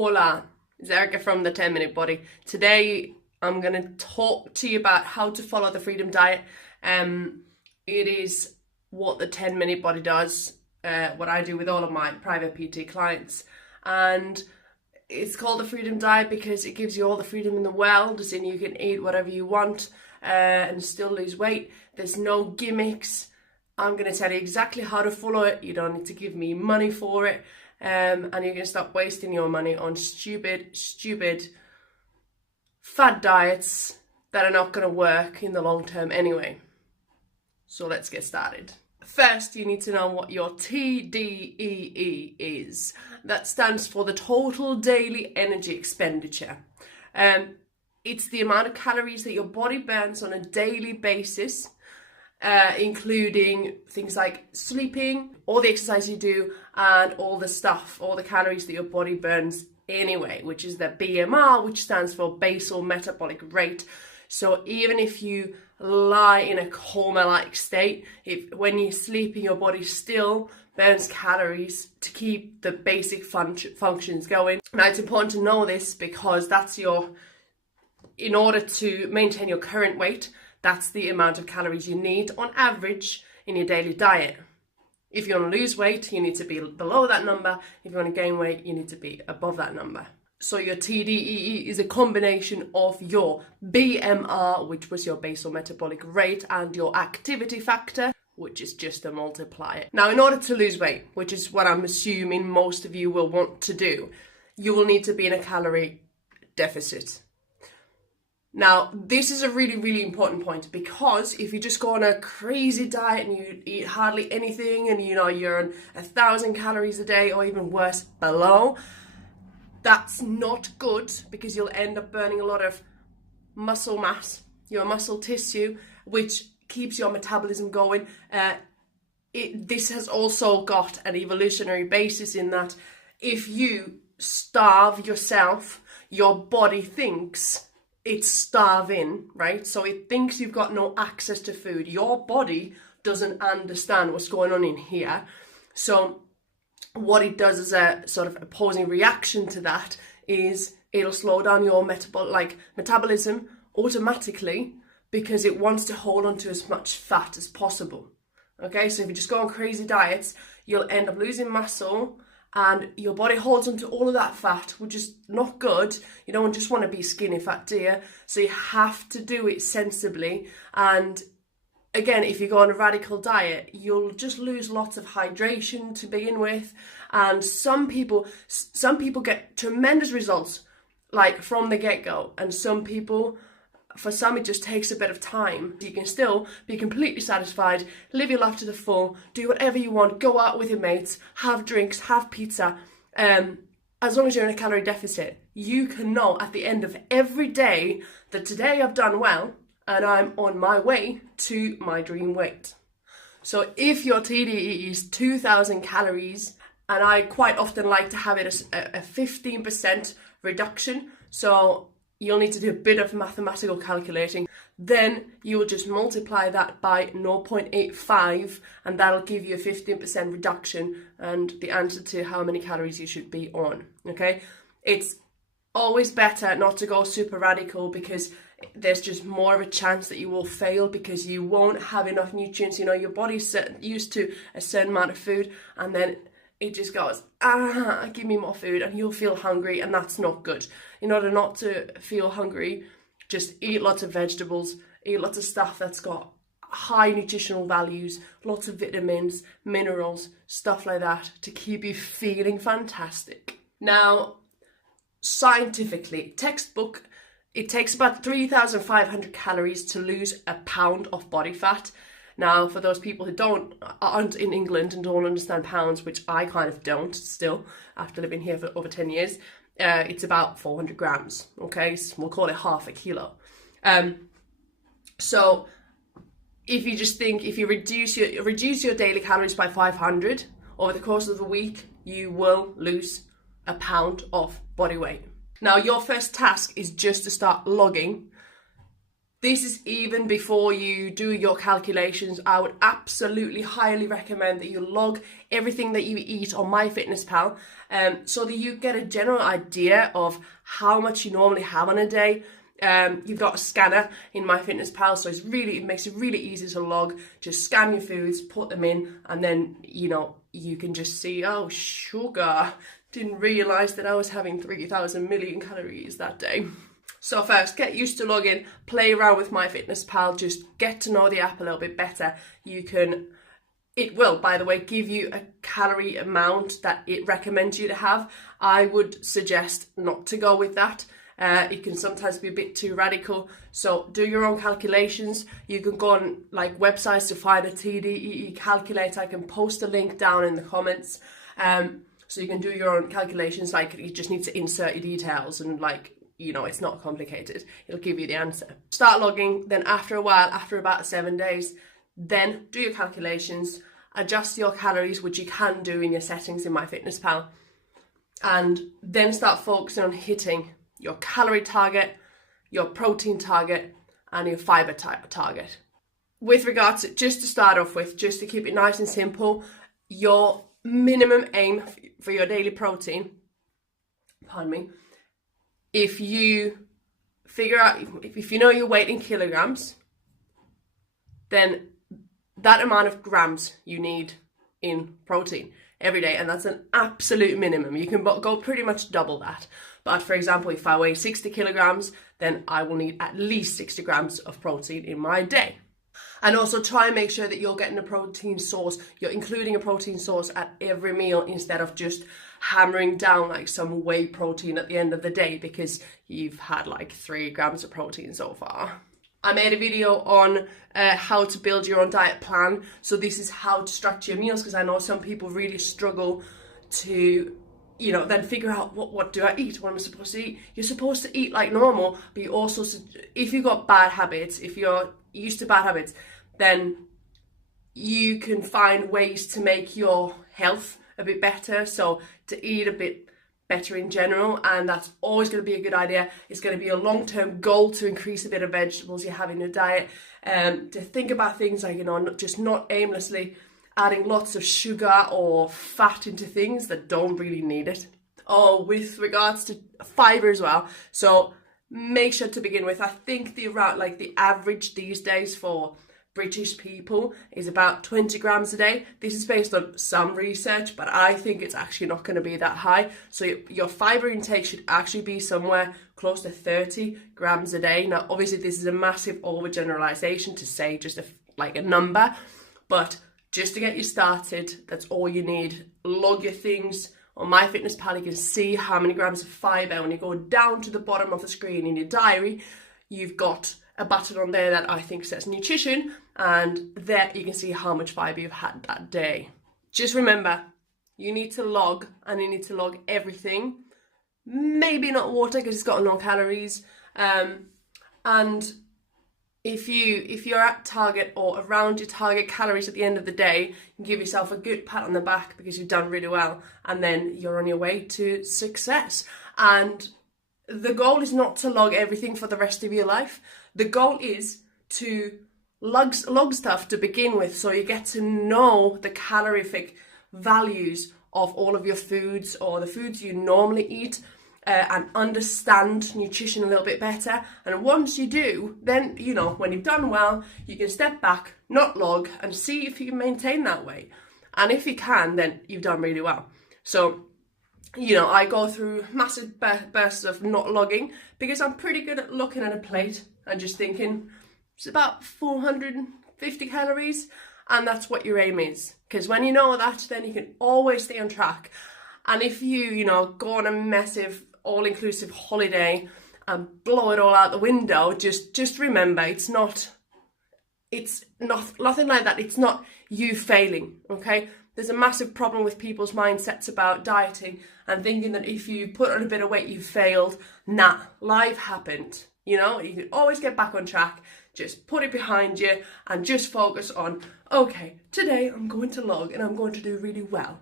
Hola, it's Erica from the 10-Minute Body. Today I'm going to talk to you about how to follow the Freedom Diet. It is what the 10-Minute Body does, what I do with all of my private PT clients. And it's called the Freedom Diet because it gives you all the freedom in the world, as in you can eat whatever you want and still lose weight. There's no gimmicks. I'm going to tell you exactly how to follow it. You don't need to give me money for it. And you're going to stop wasting your money on stupid fad diets that are not going to work in the long term anyway. So let's get started. First, you need to know what your TDEE is. That stands for the total daily energy expenditure. It's the amount of calories that your body burns on a daily basis, including things like sleeping, all the exercise you do, and all the calories that your body burns anyway, which is the BMR, which stands for basal metabolic rate. So even if you lie in a coma-like state, when you're sleeping, your body still burns calories to keep the basic functions going. Now, it's important to know this because in order to maintain your current weight, that's the amount of calories you need on average in your daily diet. If you want to lose weight, you need to be below that number. If you want to gain weight, you need to be above that number. So your TDEE is a combination of your BMR, which was your basal metabolic rate, and your activity factor, which is just a multiplier. Now, in order to lose weight, which is what I'm assuming most of you will want to do, you will need to be in a calorie deficit. Now, this is a really, really important point, because if you just go on a crazy diet and you eat hardly anything and you're on 1,000 calories a day or even worse, below, that's not good, because you'll end up burning a lot of muscle mass, your muscle tissue, which keeps your metabolism going. This has also got an evolutionary basis in that if you starve yourself, your body thinks it's starving, right? So it thinks you've got no access to food. Your body doesn't understand what's going on in here. So what it does as a sort of opposing reaction to that is it'll slow down your metabolism automatically, because it wants to hold on to as much fat as possible. Okay, so if you just go on crazy diets, you'll end up losing muscle, and your body holds onto all of that fat, which is not good. You don't just want to be skinny fat, do you? So you have to do it sensibly. And again, if you go on a radical diet, you'll just lose lots of hydration to begin with. And some people get tremendous results like from the get-go, and for some it just takes a bit of time. You can still be completely satisfied, live your life to the full, do whatever you want, go out with your mates, have drinks, have pizza. As long as you're in a calorie deficit, you can know at the end of every day that today I've done well and I'm on my way to my dream weight. So if your TDEE is 2,000 calories, and I quite often like to have it as a 15% reduction, so you'll need to do a bit of mathematical calculating. Then you will just multiply that by 0.85, and that'll give you a 15% reduction and the answer to how many calories you should be on, okay? It's always better not to go super radical, because there's just more of a chance that you will fail, because you won't have enough nutrients. Your body's used to a certain amount of food, and then it just goes, give me more food, and you'll feel hungry, and that's not good. In order not to feel hungry, just eat lots of vegetables, eat lots of stuff that's got high nutritional values, lots of vitamins, minerals, stuff like that, to keep you feeling fantastic. Now, scientifically, textbook, it takes about 3,500 calories to lose a pound of body fat. Now, for those people who aren't in England and don't understand pounds, which I kind of don't still, after living here for over 10 years, it's about 400 grams, okay? So we'll call it half a kilo. So if you reduce your daily calories by 500 over the course of the week, you will lose a pound of body weight. Now, your first task is just to start logging This is even before you do your calculations. I would absolutely highly recommend that you log everything that you eat on MyFitnessPal, so that you get a general idea of how much you normally have on a day. You've got a scanner in MyFitnessPal, so it makes it really easy to log. Just scan your foods, put them in, and then you can just see, oh, sugar. Didn't realise that I was having 3,000 million calories that day. So first, get used to logging, play around with MyFitnessPal, just get to know the app a little bit better. It will, by the way, give you a calorie amount that it recommends you to have. I would suggest not to go with that. It can sometimes be a bit too radical. So do your own calculations. You can go on websites to find a TDEE calculator. I can post a link down in the comments. So you can do your own calculations. You just need to insert your details and it's not complicated. It'll give you the answer. Start logging, then after a while, after about 7 days, then do your calculations, adjust your calories, which you can do in your settings in MyFitnessPal, and then start focusing on hitting your calorie target, your protein target, and your fiber target. With regards to, just to start off with, just to keep it nice and simple, your minimum aim for your daily protein, if you figure out, if you know your weight in kilograms, then that amount of grams you need in protein every day, and that's an absolute minimum. You can go pretty much double that. But for example, if I weigh 60 kilograms, then I will need at least 60 grams of protein in my day. And also try and make sure that you're getting a protein source, you're including a protein source at every meal instead of just hammering down some whey protein at the end of the day because you've had 3 grams of protein so far. I made a video on how to build your own diet plan. So this is how to structure your meals, because I know some people really struggle to then figure out what do I eat, what am I supposed to eat. You're supposed to eat like normal, but you also, if you've got bad habits, if you're used to bad habits, then you can find ways to make your health a bit better, so to eat a bit better in general, and that's always going to be a good idea. It's going to be a long-term goal to increase a bit of vegetables you have in your diet, to think about things like, just not aimlessly adding lots of sugar or fat into things that don't really need it. Oh, with regards to fiber as well, so make sure to begin with, I think the average these days for British people is about 20 grams a day. This is based on some research, but I think it's actually not going to be that high. So your fiber intake should actually be somewhere close to 30 grams a day. Now, obviously, this is a massive overgeneralization to say just a number, but just to get you started, that's all you need. Log your things. On MyFitnessPal, you can see how many grams of fiber. When you go down to the bottom of the screen in your diary, you've got a button on there that I think says nutrition, and there you can see how much fiber you've had that day. Just remember, you need to log, and you need to log everything. Maybe not water because it's got no calories. And if you're at target or around your target calories at the end of the day, you give yourself a good pat on the back because you've done really well, and then you're on your way to success. And the goal is not to log everything for the rest of your life. The goal is to log stuff to begin with, so you get to know the calorific values of all of your foods or the foods you normally eat, and understand nutrition a little bit better. And once you do, then, when you've done well, you can step back, not log, and see if you can maintain that way. And if you can, then you've done really well. So, I go through massive bursts of not logging because I'm pretty good at looking at a plate and just thinking it's about 450 calories, and that's what your aim is. Because when you know that, then you can always stay on track. And if you, go on a massive all-inclusive holiday and blow it all out the window, just remember, it's not nothing like that. It's not you failing, okay? There's a massive problem with people's mindsets about dieting and thinking that if you put on a bit of weight, you failed. Nah, life happened. You can always get back on track. Just put it behind you and just focus on, okay, today I'm going to log and I'm going to do really well.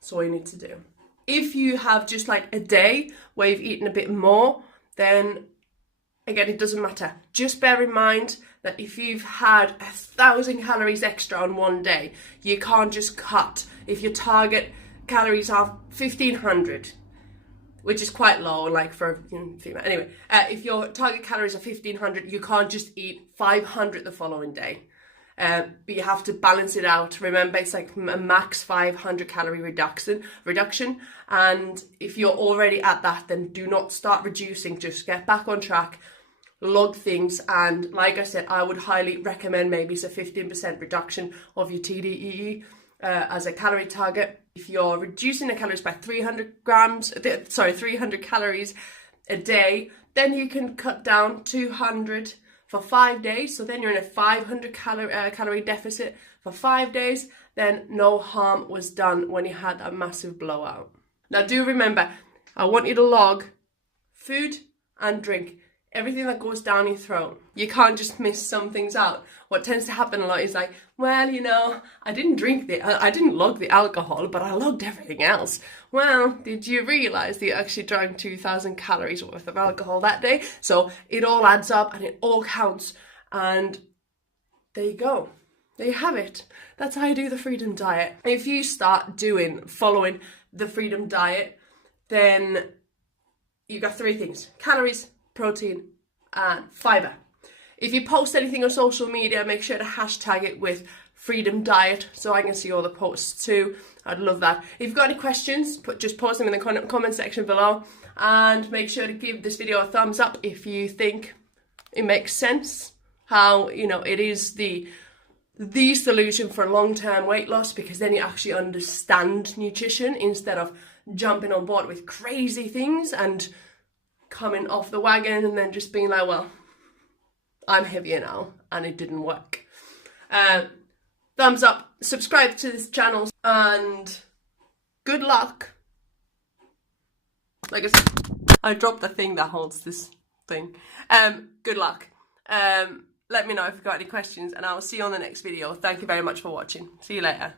That's all you need to do. If you have just a day where you've eaten a bit more, then Again, it doesn't matter. Just bear in mind that if you've had 1,000 calories extra on one day, you can't just cut. If your target calories are 1,500, which is quite low, like for female. Anyway, if your target calories are 1,500, you can't just eat 500 the following day. But you have to balance it out. Remember, it's like a max 500 calorie reduction. And if you're already at that, then do not start reducing. Just get back on track, log things. And like I said, I would highly recommend maybe it's a 15% reduction of your TDEE as a calorie target. If you're reducing the calories by 300 calories a day, then you can cut down 200 for 5 days. So then you're in a 500 calorie deficit for 5 days. Then no harm was done when you had that massive blowout. Now do remember, I want you to log food and drink, everything that goes down your throat. You can't just miss some things out. What tends to happen a lot is like, well, I didn't log the alcohol, but I logged everything else. Well, did you realise that you actually drank 2,000 calories worth of alcohol that day? So it all adds up and it all counts. And there you go. There you have it. That's how you do the freedom diet. If you start following the freedom diet, then you've got 3 things: calories, protein, and fiber. If you post anything on social media, make sure to hashtag it with freedom diet so I can see all the posts too. I'd love that. If you've got any questions, just post them in the comment section below, and make sure to give this video a thumbs up if you think it makes sense, how it is the solution for long-term weight loss, because then you actually understand nutrition instead of jumping on board with crazy things and coming off the wagon and then just being like, well, I'm heavier now and it didn't work. Thumbs up, subscribe to this channel, and good luck. Like I said, I dropped the thing that holds this thing. Good luck. Let me know if you've got any questions, and I will see you on the next video. Thank you very much for watching. See you later.